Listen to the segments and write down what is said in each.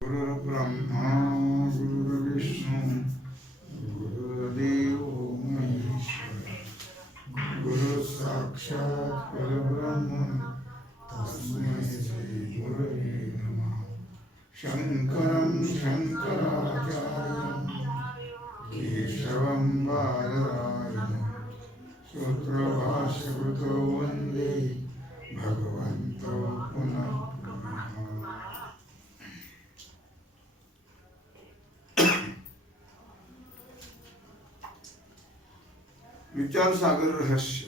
गुरुर्ब्रह्मा गुरुर्विष्णू गुरुर्देव महेश्वर गुरु साक्षात् परब्रह्म तस्मै श्री गुरवे नमः। शंकरं शंकराचार्यं केशवं बादरायणं सूत्रभाष्यकृतो वन्दे भगवन्तो पुनः पुनः। विचार सागर रहस्य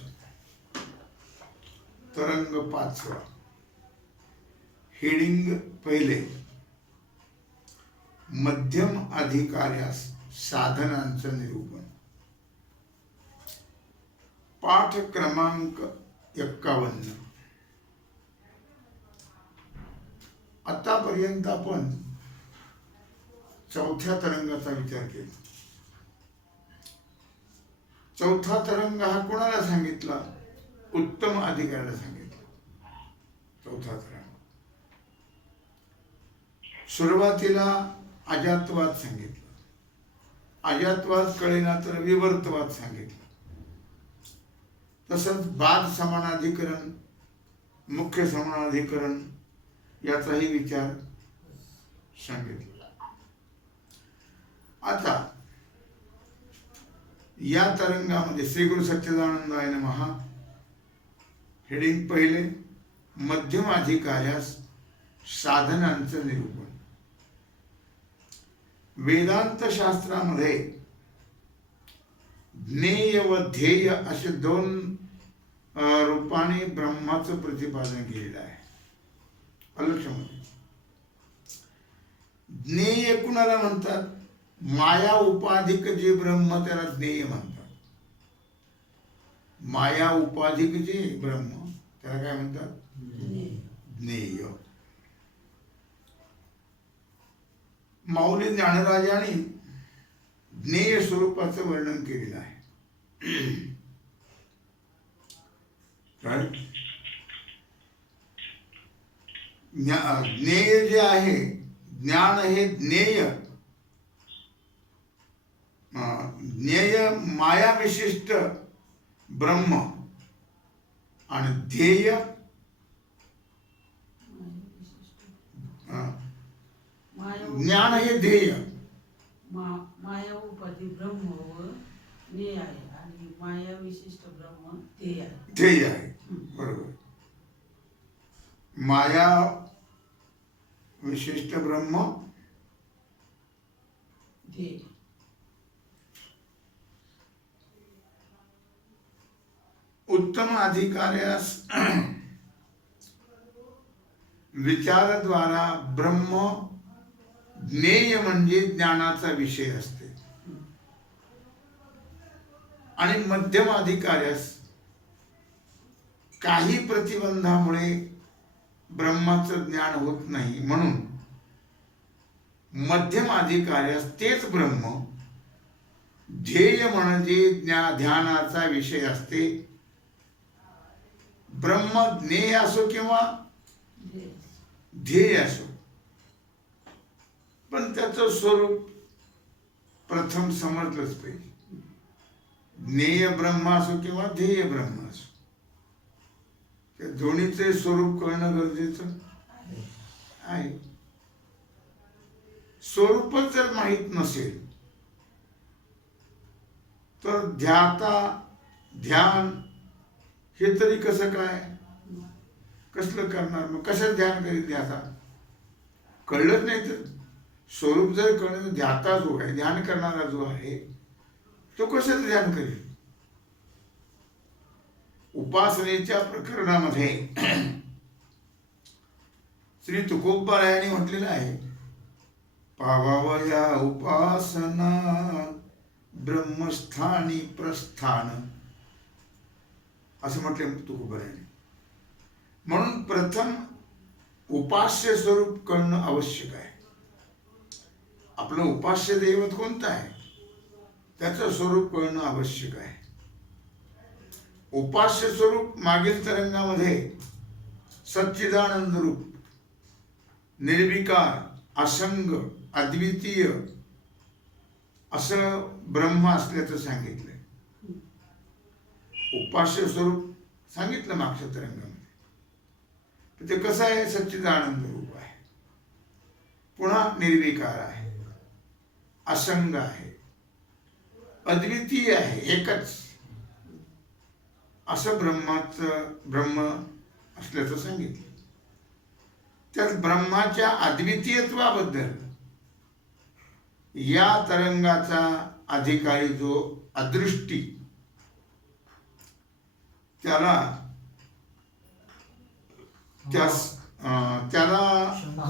तरंग 5वा हेडिंग पहिले मध्यम अधिकार्यास साधनांचं निरूपण पाठ क्रमांक 51। आतापर्यंत आपण चौथ्या तरंगाचा विचार केला। चौथा तरंग हा कोणाला सांगितला? उत्तम अधिकाऱ्याला सांगितला। चौथा तरंग सुरुवातीला अजातवाद सांगितला, अजातवाद कळेना तर विवर्तवाद सांगितला, तसंच बाद समानाधिकरण मुख्य समानाधिकरण याचाही विचार सांगितला। आता या तरंगामध्ये श्री गुरु सच्चिदानंदाय नमः हेडिंग पहिले मध्यम अधिकार्यास साधनांचं निरूपण। वेदांत शास्त्रामध्ये ज्ञेय व ध्येय असे दोन रूपाने ब्रह्माचं प्रतिपादन केलेलं आहे। अलक्षमध्ये ज्ञेय कुणाला म्हणतात? माया उपाधिक जे ब्रह्म त्याला ज्ञेय म्हणतात। माया उपाधिक जे ब्रह्म त्याला काय म्हणतात? ज्ञेय। माऊली ज्ञानराजाने ज्ञेय स्वरूपाचं वर्णन केलेलं आहे। ज्ञेय जे आहे, ज्ञान हे ज्ञेय, ज्ञेय माया विशिष्ट ब्रह्म आणि ध्येय ज्ञान हे ध्येय। माया उपाधी ब्रह्म व ज्ञेय आहे आणि माया विशिष्ट ब्रह्म ध्येय आहे। बरोबर। माया विशिष्ट ब्रह्म ध्येय। उत्तम अधिकार्यास विचाराद्वारा ब्रह्म ज्ञेय म्हणजे ज्ञानाचा विषय असते आणि मध्यम अधिकार्यास काही प्रतिबंधामुळे ब्रह्माचं ज्ञान होत नाही, म्हणून मध्यम अधिकार्यास तेच ब्रह्म ध्येय म्हणजे ध्यानाचा विषय असते। ब्रह्म ज्ञेय असो किंवा ध्येय असो, पण त्याचं स्वरूप प्रथम समजलंच पाहिजे। ज्ञेय ब्रह्म असो किंवा ध्येय ब्रह्म असो, त्या दोन्हीचे स्वरूप कळणं गरजेचं आहे। स्वरूपच जर माहीत नसेल तर ध्यान हे तरी कसं काय, कसलं करणार? मग कसं ध्यान करीत? ध्याता कळलंच नाही तर स्वरूप जर कळलं, ध्याता जो आहे, ध्यान करणारा जो आहे, तो कसं ध्यान करेल? उपासनेच्या प्रकरणामध्ये श्री तुकोबारायांनी म्हटलेलं आहे, पावावया उपासना ब्रह्मस्थानी प्रस्थान, असं म्हटले तुकोबारायांनी। म्हणून प्रथम उपास्य स्वरूप कळणं आवश्यक आहे। आपलं उपास्य दैवत कोणतं आहे त्याचं स्वरूप कळणं आवश्यक आहे। उपास्य स्वरूप मागील तरंगामध्ये सच्चिदानंद रूप, निर्विकार, असंग अद्वितीय असं ब्रह्म असल्याचं सांगितलंय. उपास्य स्वरूप सांगितलं मागच्या तरंगामध्ये. ते कसं आहे? सच्चिदानंद रूप आहे, पुन्हा निर्विकार आहे, असंग आहे, अद्वितीय आहे, एकच असं ब्रह्म असल्याचं सांगितलं. त्यात ब्रह्माच्या अद्वितीयत्वाबद्दल या तरंगाचा अधिकारी जो अदृष्टी, त्याला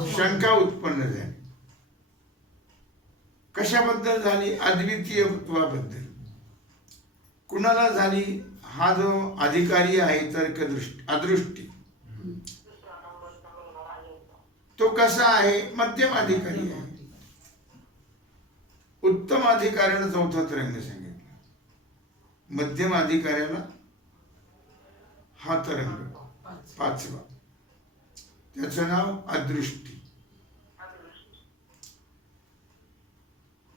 शंका उत्पन्न झाली. कशाबद्दल झाली? अद्वितीयत्वाबद्दल. कुणाला झाली? हा जो अधिकारी आहे तर्कदृष्टी अदृष्टी, तो कसा आहे? मध्यम अधिकारी आहे. उत्तम अधिकाऱ्याला चौथा तरंग सांगितला, मध्यम अधिकाऱ्याला हा तरंग पाचवा, त्याचं नाव अदृष्टी.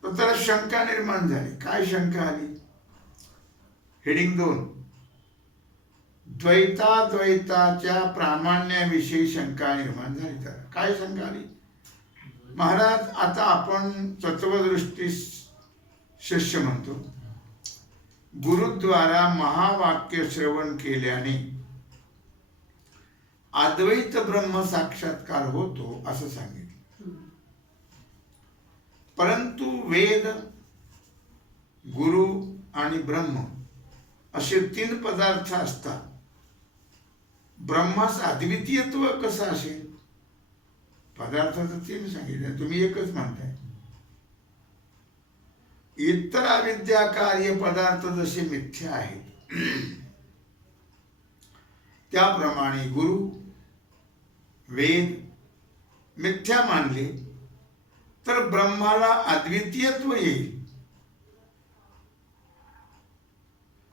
तर त्याला शंका निर्माण झाली. काय शंका आली? हेडिंग 2, द्वैताच्या प्रामाण्याविषयी शंका निर्माण झाली. त्याला काय शंका आली? महाराज, आता आपण तत्वदृष्टी शिष्य म्हणतो, गुरुद्वारा महावाक्य श्रवण केल्याने अद्वैत ब्रह्म साक्षात्कार होतो असं सांगितलं. परंतु वेद, गुरु आणि ब्रह्म असे 3 पदार्थ असतात. ब्रह्मास अद्वितीयत्व कसं असेल? पदार्थाचं 3 सांगितलं, तुम्ही एकच म्हणताय. इतर अविद्या कार्य पदार्थ जसे मिथ्या आहेत, त्याप्रमाणे गुरु वेद मिथ्या मानले तर ब्रह्माला अद्वितीयत्व येईल.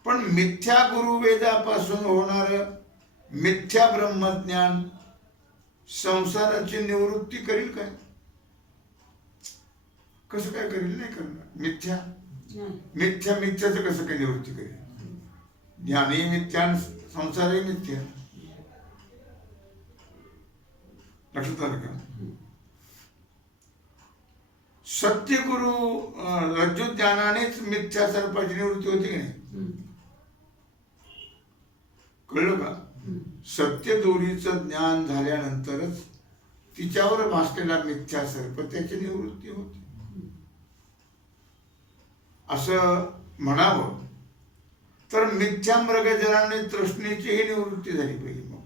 पण मिथ्या गुरु वेदापासून होणार मिथ्या ब्रह्मज्ञान संसाराची निवृत्ती करील काय? कसं काय करील? नाही करणार. मिथ्याचं कसं काय निवृत्ती करेल? ज्ञानही मिथ्या, संसारही मिथ्या. लक्षात आलं का? सत्यगुरु रज्जू ज्ञानानेच मिथ्या सर्पाची निवृत्ती होती की नाही? कळलं का? सत्य दोरीचं ज्ञान झाल्यानंतरच तिच्यावर भासलेला मिथ्या सर्प त्याची निवृत्ती होती असं म्हणावं. तर मिथ्या मृगजलाने तृष्णेचीही निवृत्ती झाली पाहिजे. मग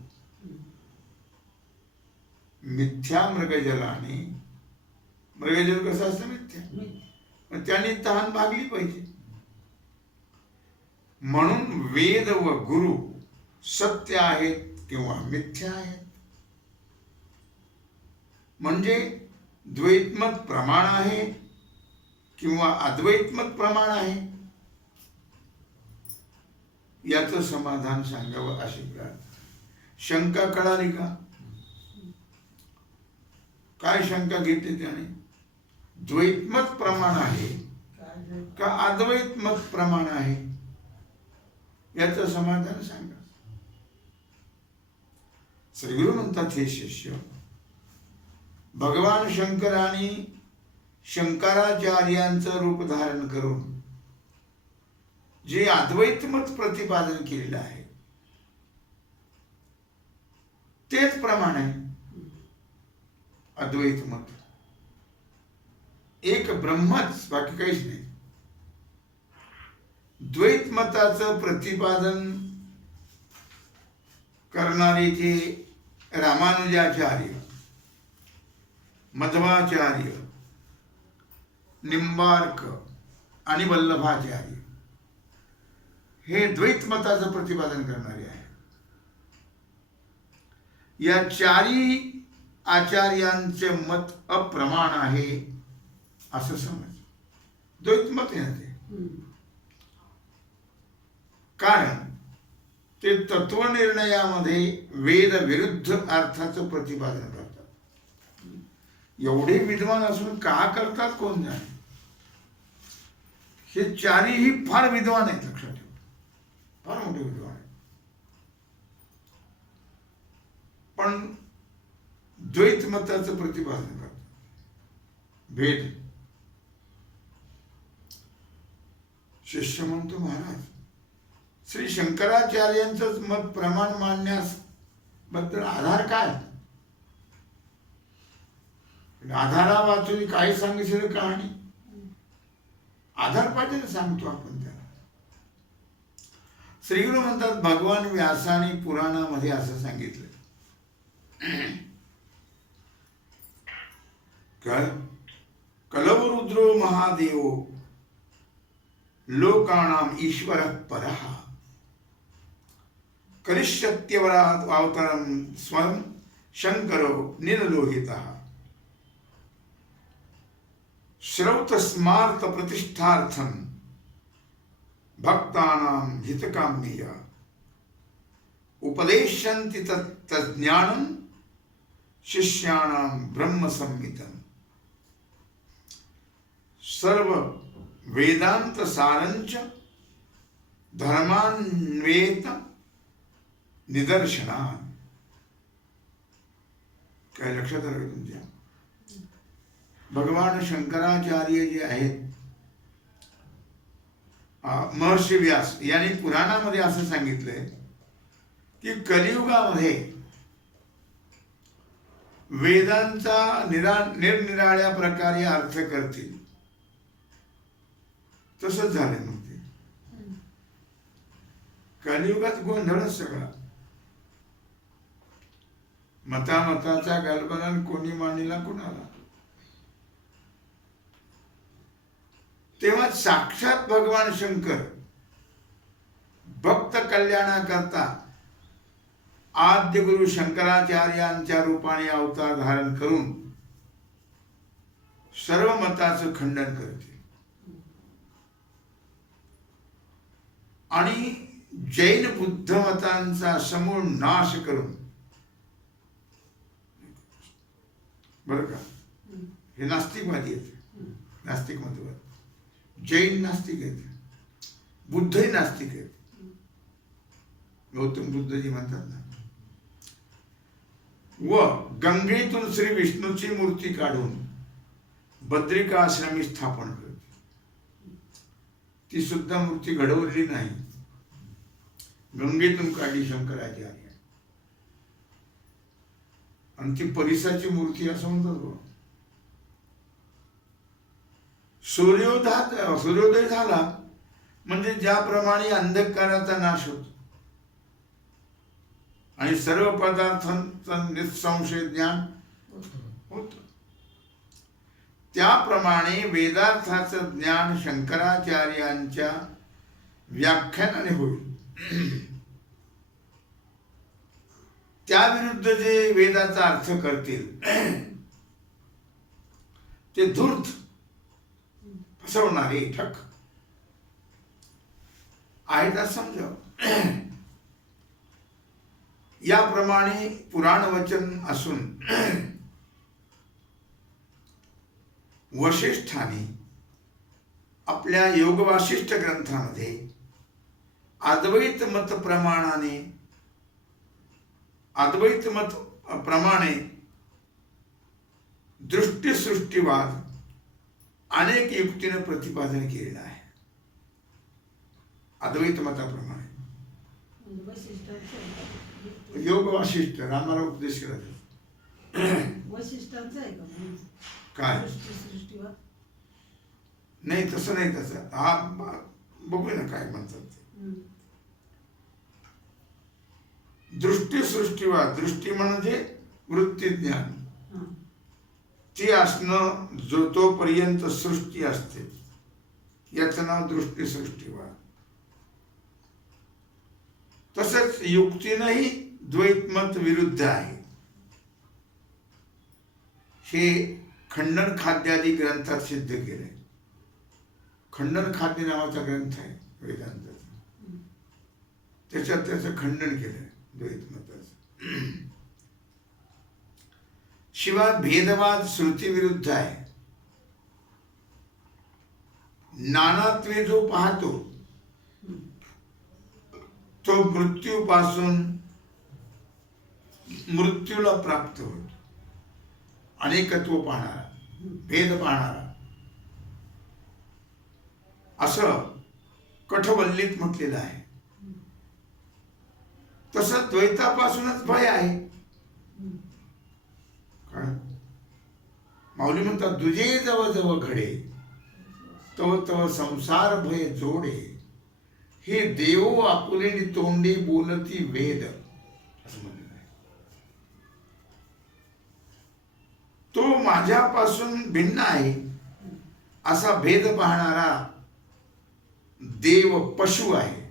मिथ्या मृगजलाने, मृगजल कसं असतं? मिथ्या. मग त्याने तहान भागली पाहिजे. म्हणून वेद व गुरु सत्य आहेत किंवा मिथ्या आहेत. म्हणजे द्वैतमत प्रमाण आहे किंवा अद्वैतमत प्रमाण आहे, याचं समाधान सांगावं अशी प्रार्थना. शंका कळाली का? काय शंका घेतली त्याने? द्वैतमत प्रमाण आहे का अद्वैतमत प्रमाण आहे, याचं समाधान सांगा. श्रीगुरु म्हणतात, हे शिष्य, भगवान शंकरांनी शंकराचार्यांचं रूप धारण करून जे अद्वैतमत प्रतिपादन केलेलं आहे तेच प्रमाण आहे. अद्वैतमत एक ब्रह्मच, बाकी काहीच नाही. द्वैतमताचं प्रतिपादन करणारे जे रामानुजाचार्य, मध्वाचार्य, निंबार्क आणि वल्लभाचार्य हे द्वैतमताचं प्रतिपादन करणारे आहे. या 4ही आचार्यांचे मत अप्रमाण आहे असं समज. द्वैतमत आहे ते. कारण ते तत्वनिर्णयामध्ये वेद विरुद्ध अर्थाचं प्रतिपादन करतात. एवढे विद्वान असून का करतात कोण जाणे. हे चारीही फार विद्वान आहेत, लक्षात ठेवा, फार मोठे विद्वान आहेत. पण द्वैत मताचं प्रतिपादन करतात, भेद. शिष्य म्हणतो, महाराज श्री शंकराचार्यांचंच मत प्रमाण मांडण्यास बद्दल आधार काय. आधारा वाचून काही सांगितलं कहाणी, आधार पाहिजे ना, सांगतो आपण त्याला. श्रीगुरु म्हणतात, भगवान व्यासाने पुराणामध्ये असं सांगितलं, कलवरुद्रो महादेव लोकानाम ईश्वर परः करिष्यत्यवरात अवतारम स्वयं शंकरो निर्लोहितः श्रौत स्मार्त प्रतिष्ठार्थम भक्तानां हितकाम्यया उपदेशन्ति तज्ज्ञानं शिष्याणां ब्रह्म संहितं सर्व वेदांत सारंच धर्मान्वेत निदर्शनान. काय लक्षात आलं तुमच्या? भगवान शंकराचार्य जे आहेत, महर्षी व्यास यांनी पुराणामध्ये असं सांगितलंय की कलियुगामध्ये वेदांचा निरनिराळ्या प्रकारे अर्थ करतील. तसंच झालं मग ते कलियुगात गोंधळच सगळा. मताचा गलबलान कोणी मांडला कुणाला. तेव्हा साक्षात भगवान शंकर भक्त कल्याणाकरता आद्य गुरु शंकराचार्यांच्या रूपाने अवतार धारण करून सर्व मताचं खंडन करते आणि जैन बुद्ध मतांचा समूळ नाश करून, बरं का, हे नास्तिकवादी आहेत, नास्तिक मतवाद. जैन नास्तिक आहेत, बुद्धही नास्तिक आहेत. गौतम बुद्धजी म्हणतात ना, व गंगेतून श्री विष्णूची मूर्ती काढून बद्रिकाश्रमी स्थापन करते. ती सुद्धा मूर्ती घडवली नाही, गंगेतून काढली शंकराचार्य, आणि ती परिसाची मूर्ती असं म्हणतात. सूर्योदय झाला म्हणजे ज्याप्रमाणे अंधकाराचा नाश होतो आणि सर्व पदार्थांचं निसंशय ज्ञान होत, त्याप्रमाणे वेदार्थाचं ज्ञान शंकराचार्यांच्या व्याख्यानाने होईल. त्याविरुद्ध जे वेदाचा अर्थ करतील ते धूर्त, फसवणारे, ठक आहेत असं समजावं. याप्रमाणे पुराण वचन असून वशिष्ठाने आपल्या योग वासिष्ठ ग्रंथामध्ये अद्वैत मत प्रमाणे दृष्टीसृष्टीवाद अनेक युक्तीने प्रतिपादन केलेलं आहे. अद्वैत मताप्रमाणे योग वासिष्ठ रामाला उपदेश केला वशिष्ठांचं आहे का काय सृष्टीवाद? नाही, तसं नाही. तसं हा बघूया ना काय म्हणतात ते. दृष्टीसृष्टीवाद, दृष्टी म्हणजे वृत्तीज्ञान, ती असणं जो तोपर्यंत सृष्टी असते, याचं नाव दृष्टीसृष्टीवाद. तसंच युक्तीनंही द्वैतमत विरुद्ध आहे. हे खंडन खाद्यादी ग्रंथात सिद्ध केलंय. खंडन खाद्य नावाचा ग्रंथ आहे वेदांताचा, त्याच्यात त्याचं खंडन केलंय द्वैतमताचं. शिवाय भेदवाद श्रुती विरुद्ध आहे. नानात्वे जो पाहतो तो मृत्यूपासून मृत्यूला प्राप्त होतो. अनेकत्व पाहणारा, भेद पाहणारा, असं कठवल्लीत म्हटलेलं आहे. तसं द्वैतापासूनच भय आहे. माऊली म्हणतात, दुजे जवळ जवळ घडे तव तव संसार भय जोडे, हे देव आपुले तोंडी बोलती वेद, असं म्हणलेलं आहे. तो माझ्यापासून भिन्न आहे असा भेद पाहणारा देव पशु आहे.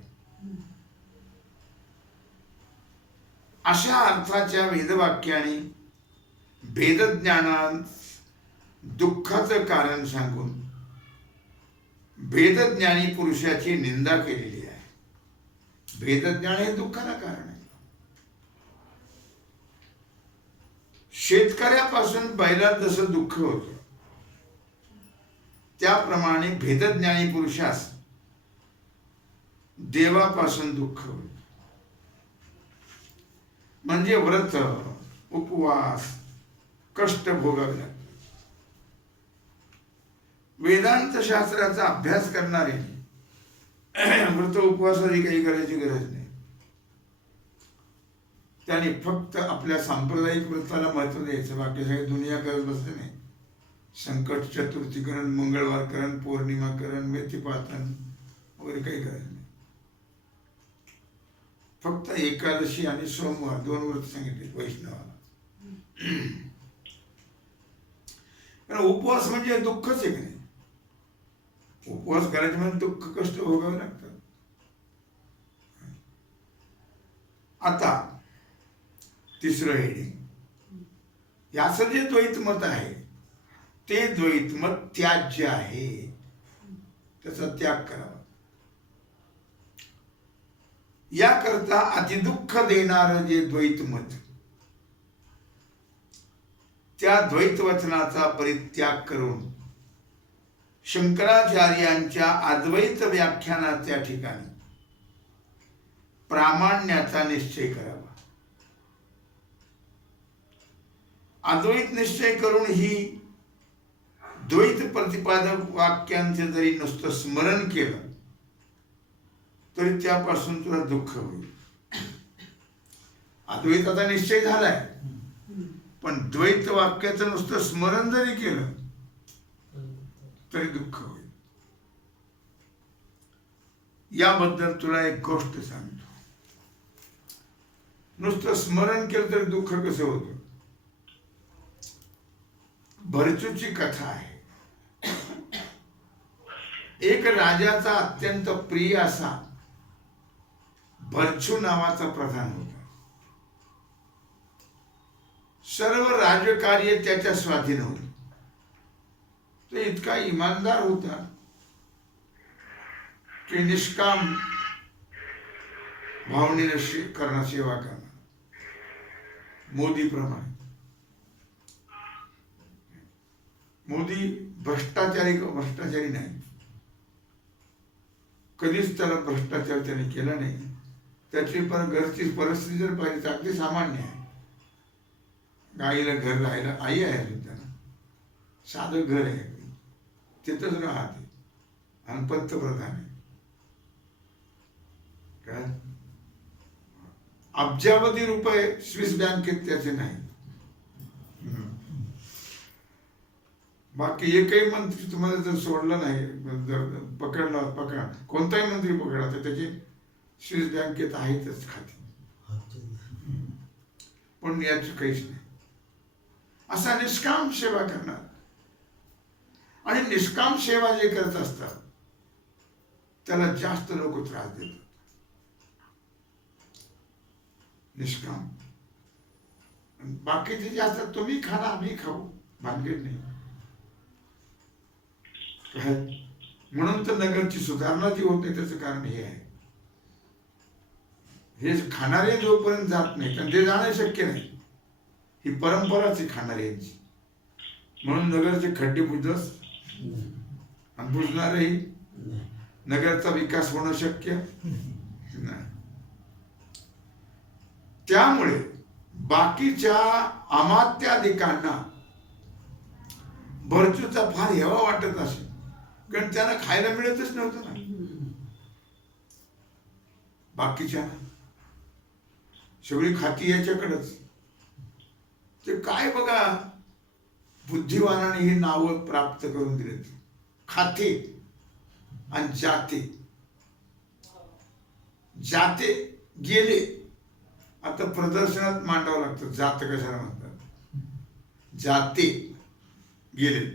अशा अर्थाच्या वेदवाक्याने भेदज्ञानात दुःखाचं कारण सांगून भेदज्ञानी पुरुषाची निंदा केलेली आहे. भेदज्ञान हे दुःखाला कारण आहे. शेतकऱ्यापासून बैलात जसं दुःख होतं त्याप्रमाणे भेदज्ञानी पुरुषास देवापासून दुःख होतं. म्हणजे व्रत, उपवास, कष्ट भोगावे लागतात. वेदांत शास्त्राचा अभ्यास करणारे व्रत उपवासाची काही करायची गरज नाही. त्याने फक्त आपल्या सांप्रदायिक व्रताला महत्व द्यायचं. बाकी सगळी दुनिया करत बसते नाही. संकट चतुर्थीकरण, मंगळवारकरण, पौर्णिमाकरण, मेथीपातन वगैरे काही करायचं नाही. फक्त एकादशी आणि सोमवार 2 व्रत सांगितले वैष्णवाला. कारण उपवास म्हणजे दुःखच आहे की नाही. उपवास करायचे म्हणजे दुःख कष्ट भोगावे लागतात. आता तिसरं हेडिंग, याचं जे द्वैतमत आहे ते द्वैतमत त्याज्य आहे. त्याचा त्याग करावा. याकरता अतिदुःख देणारं जे द्वैतमत, त्या द्वैतवचनाचा परित्याग करून शंकराचार्यांच्या अद्वैत व्याख्यानाच्या ठिकाणी प्रामाण्याचा निश्चय करावा. अद्वैत निश्चय करून ही द्वैत प्रतिपादक वाक्यांचे जरी नुसतं स्मरण केलं तरी त्यापासून तुला दुःख होईल. अद्वैताचा निश्चय झालाय, पण द्वैत वाक्याचं नुसतं स्मरण जरी केलं तरी दुःख होईल. याबद्दल तुला एक गोष्ट सांगतो. नुसतं स्मरण केलं तरी दुःख कसं होतं. भरचूची कथा आहे. एक राजाचा अत्यंत प्रिय असा भरचू नावाचा प्रधान होता. सर्व राजकार्य त्याच्या स्वाधीन होते. तो इतका इमानदार होता की निष्काम भावनेने सेवा करणार, मोदीप्रमाणे. मोदी भ्रष्टाचारी नाही. कधीच त्याला भ्रष्टाचार त्याने केला नाही. त्याची पण घरची परिस्थिती जर पाहिली तर अगदी सामान्य आहे. गाईला घर राहायला आई आहे अजून, त्यांना साधं घर आहे, तिथंच राहते आणि पंतप्रधान आहे. काय अब्जावधी रुपये स्विस बँकेत त्याचे नाही. बाकी एकही मंत्री तुम्हाला जर सोडला नाही, जर पकडला कोणताही मंत्री पकडला तर त्याचे स्विस बँकेत आहेतच खाते. पण याचं काहीच नाही. असा निष्काम सेवा करणार. आणि निष्काम सेवा जे करत असतात त्याला जास्त लोक त्रास देतात. निष्काम बाकीचे जे असतात, तुम्ही खाना आम्ही खाऊ, भानगड नाही. म्हणून तर नगरची सुधारणा जी होत नाही त्याचं कारण हे आहे. हे खाणारे जोपर्यंत जात नाही, कारण ते जाणं शक्य नाही. ही परंपराच आहे खाणाऱ्यांची. म्हणून नगरचे खड्डे बुजस आणि बुजणारही. नगरचा विकास होणं शक्य नाही. त्यामुळे बाकीच्या अमात्याधिकांना भरचूचा फार हेवा वाटत असे, कारण त्यांना खायला मिळतच नव्हतं ना. बाकीच्या सगळी खाती याच्याकडेच. ते काय बघा, बुद्धिवानाने ही नावं प्राप्त करून दिली. खाते आणि जाते. जाते गेले, आता प्रदर्शनात मांडावं लागतं. जात कशाला म्हणतात? जाते गेले.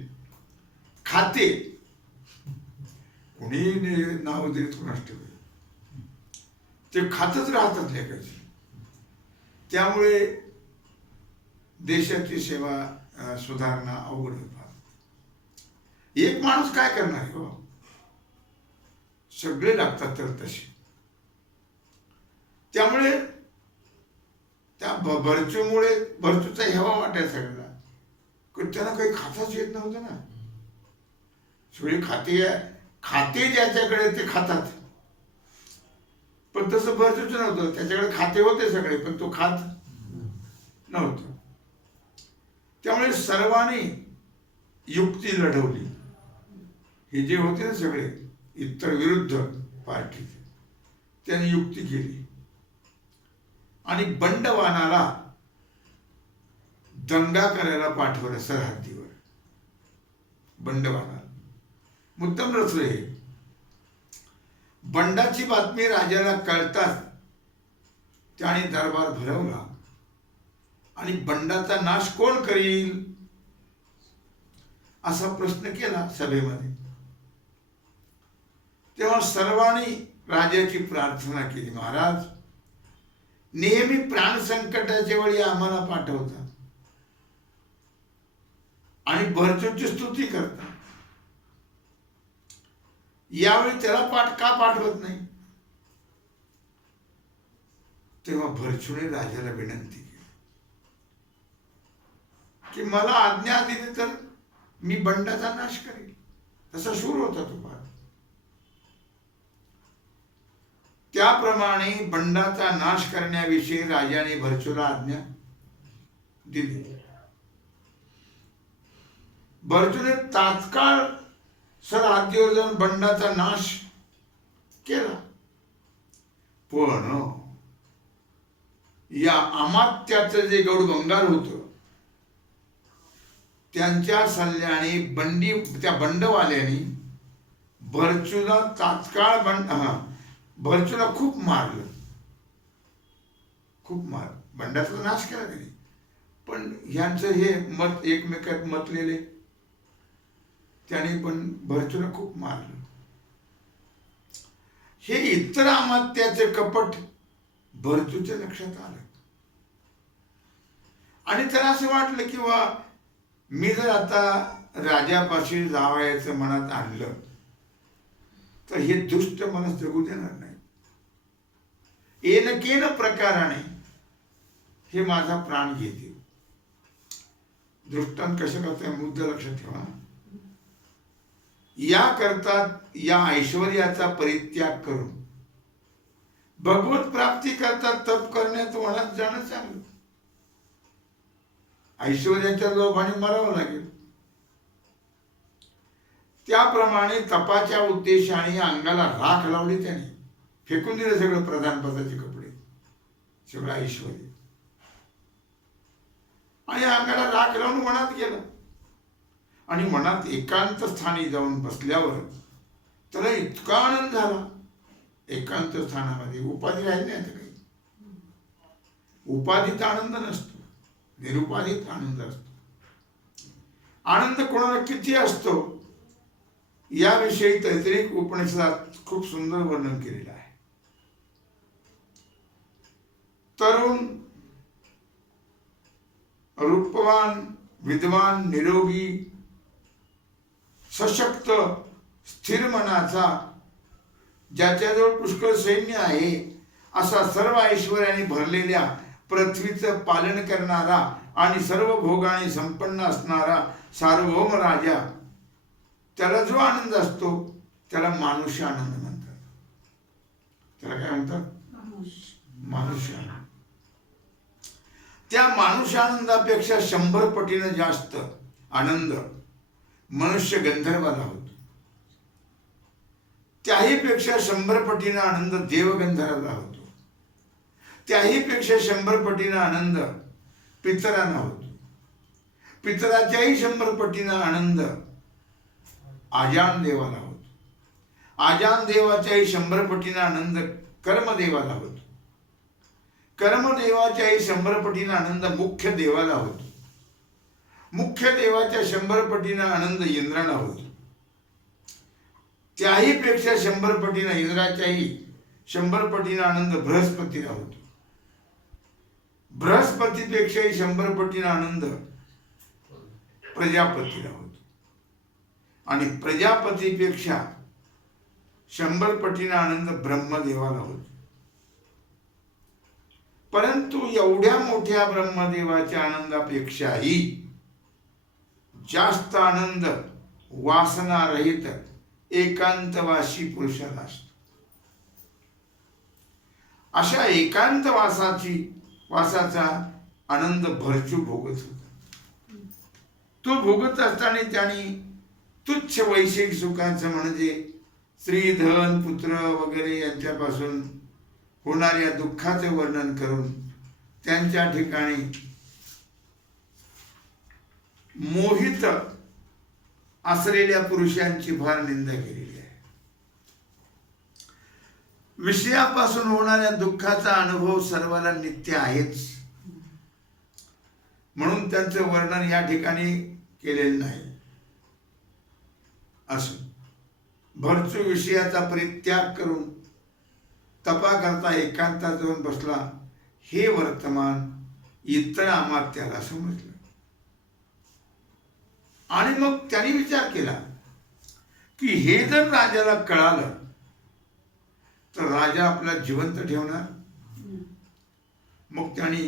खाते कोणी नाव दिलीत कोणास ठेवले, ते खातच राहतात लेखाची. त्यामुळे देशाची सेवा सुधारणा अवघड होतात. एक माणूस काय करणार आहे? हो, सगळे लागतात तर तसे. त्यामुळे त्या भरचूमुळे भरचूचा हेवा वाटायला सगळ्याला, कारण त्यांना काही खाताच येत नव्हतं ना. सगळी खाते ज्याच्याकडे ते खातात, पण तसं भरचूच नव्हतं. त्याच्याकडे खाते होते सगळे, पण तो खात नव्हतं. त्यामुळे सर्वांनी युक्ती लढवली. हे जे होते ना सगळे इतर विरुद्ध पार्टी, त्यांनी युक्ती केली आणि बंडवानाला दंगा करायला पाठवलं सरहद्दीवर. बंडवानाला मुद्दाम रचले. बंडाची बातमी राजाला कळताच त्याने दरबार भरवला आणि बंडाचा नाश कोण करील असा प्रश्न केला सभेमध्ये. तेव्हा सर्वांनी राजाची प्रार्थना केली, महाराज नेहमी प्राण संकटाच्या वेळी आम्हाला पाठवता आणि भरचूची स्तुती करता, यावेळी त्याला का पाठवत नाही? तेव्हा भरचूने राजाला विनंती केली की मला आज्ञा दिली तर मी बंडाचा नाश करेल. तसा शूर होता तो फार. त्याप्रमाणे बंडाचा नाश करण्याविषयी राजाने भरचूला आज्ञा दिली. भरचूने तात्काळ सरहद्दीवर जाऊन बंडाचा नाश केला. पण या अमात्याचं जे गौडबंगार होतं, त्यांच्या सल्ल्याने त्या बंडवाल्यांनी भरचूला तात्काळ भरचूला खूप मारलं. बंडाचा नाश केला त्यांनी. पण ह्यांचं हे मत एकमेकात मतलेले, त्याने पण भरचूला खूप मारलं. हे इतर अमात्याचे कपट भरचूच्या लक्षात आलं आणि त्याला असं वाटलं की वा मी जर आता राजापाशी जावायचं मनात आणलं तर हे दुष्ट मनस जगू देणार नाही. एनकेन प्रकाराने हे माझा प्राण घेतील. दृष्टांत कशा करता मुद्दा लक्षात ठेवा. याकरता या ऐश्वर्याचा परित्याग करून भगवत प्राप्ती करता तप करण्यात वनात जाणं चांगलं. ऐश्वर्याच्या लोभाने मरावं लागेल. त्याप्रमाणे तपाच्या उद्देशाने अंगाला राख लावली. त्याने फेकून दिलं सगळं प्रधानपदाचे कपडे, सगळं ऐश्वर आणि अंगाला राख लावून वनात गेलं. आणि मनात एकांत स्थानी जाऊन बसल्यावर त्याला इतका आनंद झाला. एकांत स्थानामध्ये उपाधी राहिली नाही. काही उपाधीत आनंद नसतो, निरुपाधित आनंद असतो. आनंद कोणाला किती असतो याविषयी तैत्तिरीय उपनिषदात खूप सुंदर वर्णन केलेलं आहे. तरुण, रूपवान, विद्वान, निरोगी, सशक्त, स्थिर मनाचा, ज्याच्याजवळ पुष्कळ सैन्य आहे, असा सर्व ऐश्वर्याने भरलेल्या पृथ्वीचं पालन करणारा आणि सर्व भोगाने संपन्न असणारा सार्वभौम राजा, त्याला जो आनंद असतो त्याला मानुष्य आनंद म्हणतात. त्याला काय म्हणतात? मानुष्य आनंद. त्या मानुष्य आनंदापेक्षा 100 पटीनं जास्त आनंद मनुष्य गंधर्वाला होतो. त्याही पेक्षा 100 पटीनं आनंद देवगंधर्वाला होतो. त्याही पेक्षा 100 पटीनं आनंद पितरांना होतो. पितराच्याही 100 पटीनं आनंद आजान देवाला होतो. आजान देवाच्याही 100 पटीनं आनंद कर्मदेवाला होतो. कर्मदेवाच्याही 100 पटीनं आनंद मुख्य देवाला होतो. मुख्य देवाच्या 100 पटीनं आनंद इंद्राला होतो. त्याही पेक्षा 100 पटीनं इंद्राच्याही 100 पटीनं आनंद बृहस्पतीला होतो. बृहस्पतीपेक्षाही 100 पटीनं आनंद प्रजापतीला होतो. आणि प्रजापतीपेक्षा 100 पटीनं आनंद ब्रह्मदेवाला होतो. परंतु एवढ्या मोठ्या ब्रह्मदेवाच्या आनंदापेक्षाही जास्त आनंद वासनारहित एकांतवासी पुरुषाला असतो. अशा वासाचा आनंद भरचू भोगत होता. तो भोगत असताना त्यांनी तुच्छ वैश्विक सुखाचं म्हणजे स्त्री, धन, पुत्र वगैरे यांच्यापासून होणाऱ्या दुःखाचे वर्णन करून त्यांच्या ठिकाणी मोहित असलेल्या पुरुषांची फार निंदा केलेली आहे. विषयापासून होणाऱ्या दुःखाचा अनुभव सर्वाला नित्य आहेच, म्हणून त्यांचं वर्णन या ठिकाणी केलेलं नाही. असं भरचू विषयाचा परित्याग करून तपा करता एकांतात जाऊन बसला. हे वर्तमान इतर अमात्याला समजलं आणि मग त्यांनी विचार केला की हे जर राजाला कळालं तर राजा आपला जिवंत ठेवणार. मग त्यांनी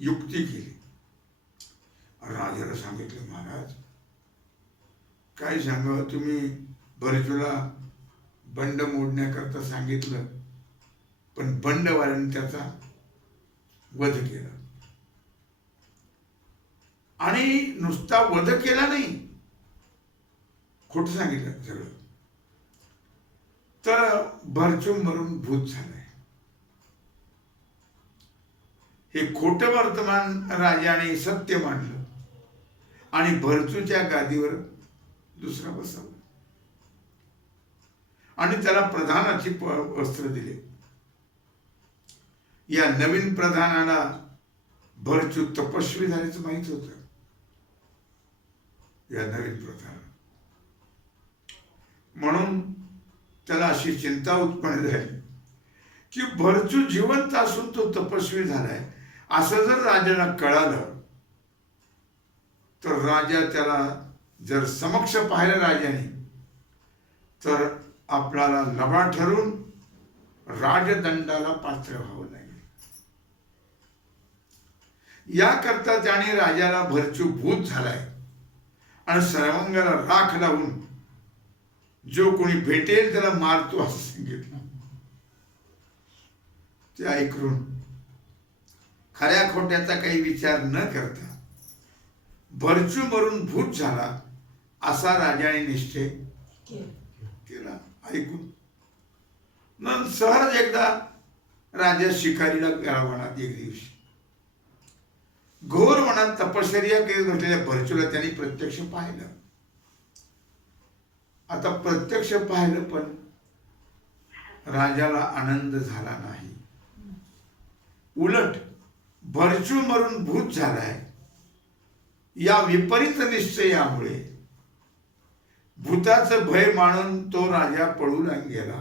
युक्ती केली. राजाला सांगितलं, महाराज काय सांगावं, तुम्ही भरचूला बंड मोडण्याकरता सांगितलं, पण बंडवाल्याने त्याचा वध केला. आणि नुसता वध केला नाही, खोटं सांगितलं सगळं. तर भरचू मरून भूत झालाय. हे खोटं वर्तमान राजाने सत्य मानलं आणि भरचूच्या गादीवर दुसरा बसवला आणि त्याला प्रधानाची वस्त्र दिले. या नवीन प्रधानाला भरचू तपस्वी झाल्याचं माहित होतं. या नवीन प्रधान म्हणून त्याला अशी चिंता उत्पन्न झाली की भरचू जिवंत असून तो तपस्वी झालाय असं जर राजाला कळालं तर राजा त्याला जर समक्ष पाहिलं राजाने तर आपल्याला लबाड ठरून राजदंडाला पात्र व्हावं लागेल. याकरता त्याने राजाला भरचू भूत झालाय आणि सर्वांगाला राख लावून जो कोणी भेटेल त्याला मारतो असं सांगितलं. ते ऐकून खऱ्या खोट्याचा काही विचार न करता भरचू मरून भूत झाला असा राजाने निश्चय केला. ऐकून सहज एकदा राजा शिकारीला गेला वनात. एक दिवशी घोर वनात तपश्चर्या करीत बसलेल्या भरचूला त्यांनी प्रत्यक्ष पाहिलं. आता प्रत्यक्ष पाहिलं पण राजाला आनंद झाला नाही. उलट भरचू मरून भूत झालाय या विपरीत निश्चयामुळे भूताचं भय मानून तो राजा पळून गेला.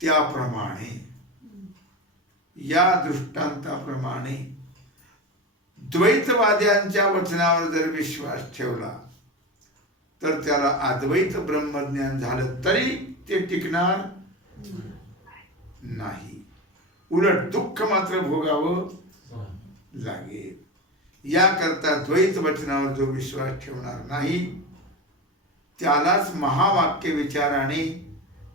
त्याप्रमाणे या दृष्टांताप्रमाणे द्वैतवाद्यांच्या वचनावर जर विश्वास ठेवला तर त्याला अद्वैत ब्रह्मज्ञान झालं तरी ते टिकणार नाही. उलट दुःख मात्र भोगावं लागेल। याकरता द्वैत वचनावर जो विश्वास ठेवणार नाही त्यालाच महावाक्य विचाराने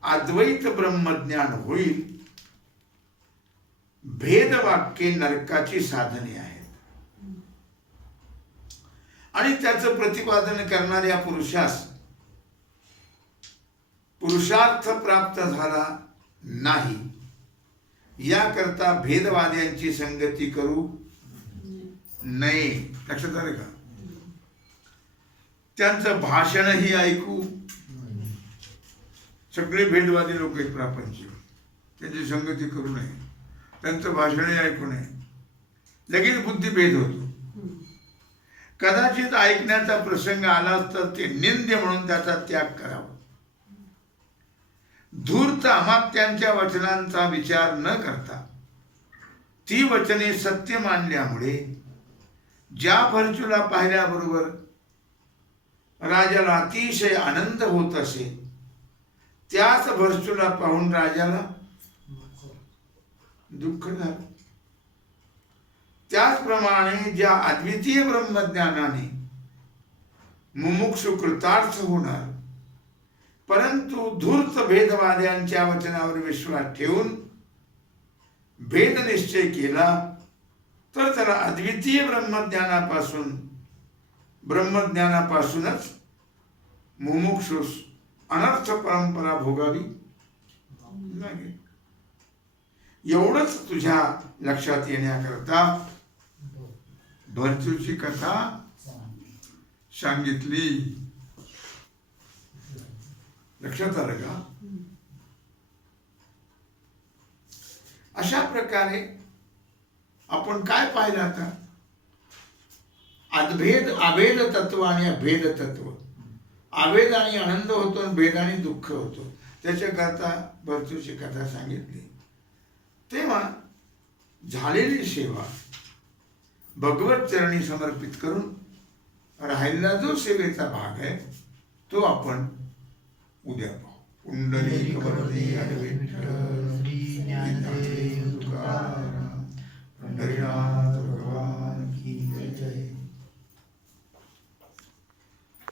अद्वैत ब्रह्मज्ञान होईल। भेदवाक्ये नरकाची साधने आहेत आणि त्याचं प्रतिपादन करणाऱ्या पुरुषास पुरुषार्थ प्राप्त झाला नाही, याकरता भेदवाद्यांची संगती करू नये। लक्षात आलं का? त्यांचं भाषणही ऐकू, सगळे भेदवादी लोक आहेत प्रापंचिक, त्यांची संगती करू नये, त्यांचं भाषणही ऐकू नये, लगेच बुद्धिभेद होतो। कदाचित ऐकण्याचा प्रसंग आला तर ते निंद्य म्हणून त्याचा त्याग करावा। धूर्त अमात्यांच्या वचनांचा विचार न करता ती वचने सत्य मानल्यामुळे ज्या भरचूला पाहिल्याबरोबर राजाला अतिशय आनंद होत असे, त्याच भरचूला पाहून राजाला दुःख झालं। त्याचप्रमाणे ज्या अद्वितीय ब्रह्मज्ञानाने मुमुक्षु कृतार्थ होणार, परंतु धूर्त भेदवाद्यांच्या वचनावर विश्वास ठेवून भेद निश्चय केला तर त्याला अद्वितीय ब्रह्मज्ञानापासूनच मुमुक्षुस अनर्थ परंपरा भोगावी लागेल। एवढंच तुझ्या लक्षात येण्याकरता भरचूची कथा सांगितली। लक्षात आलं का? अशा प्रकारे आपण काय पाहिलं आता? अभेद तत्व आणि अभेद तत्व। अभेद आणि आनंद होतो आणि भेद आणि दुःख होतो, त्याच्याकरता भरचूची कथा सांगितली। तेव्हा झालेली सेवा भगवत चरणी समर्पित करून राहिलेला जो सेवेचा भाग आहे तो आपण उद्या पाहू। कुंडली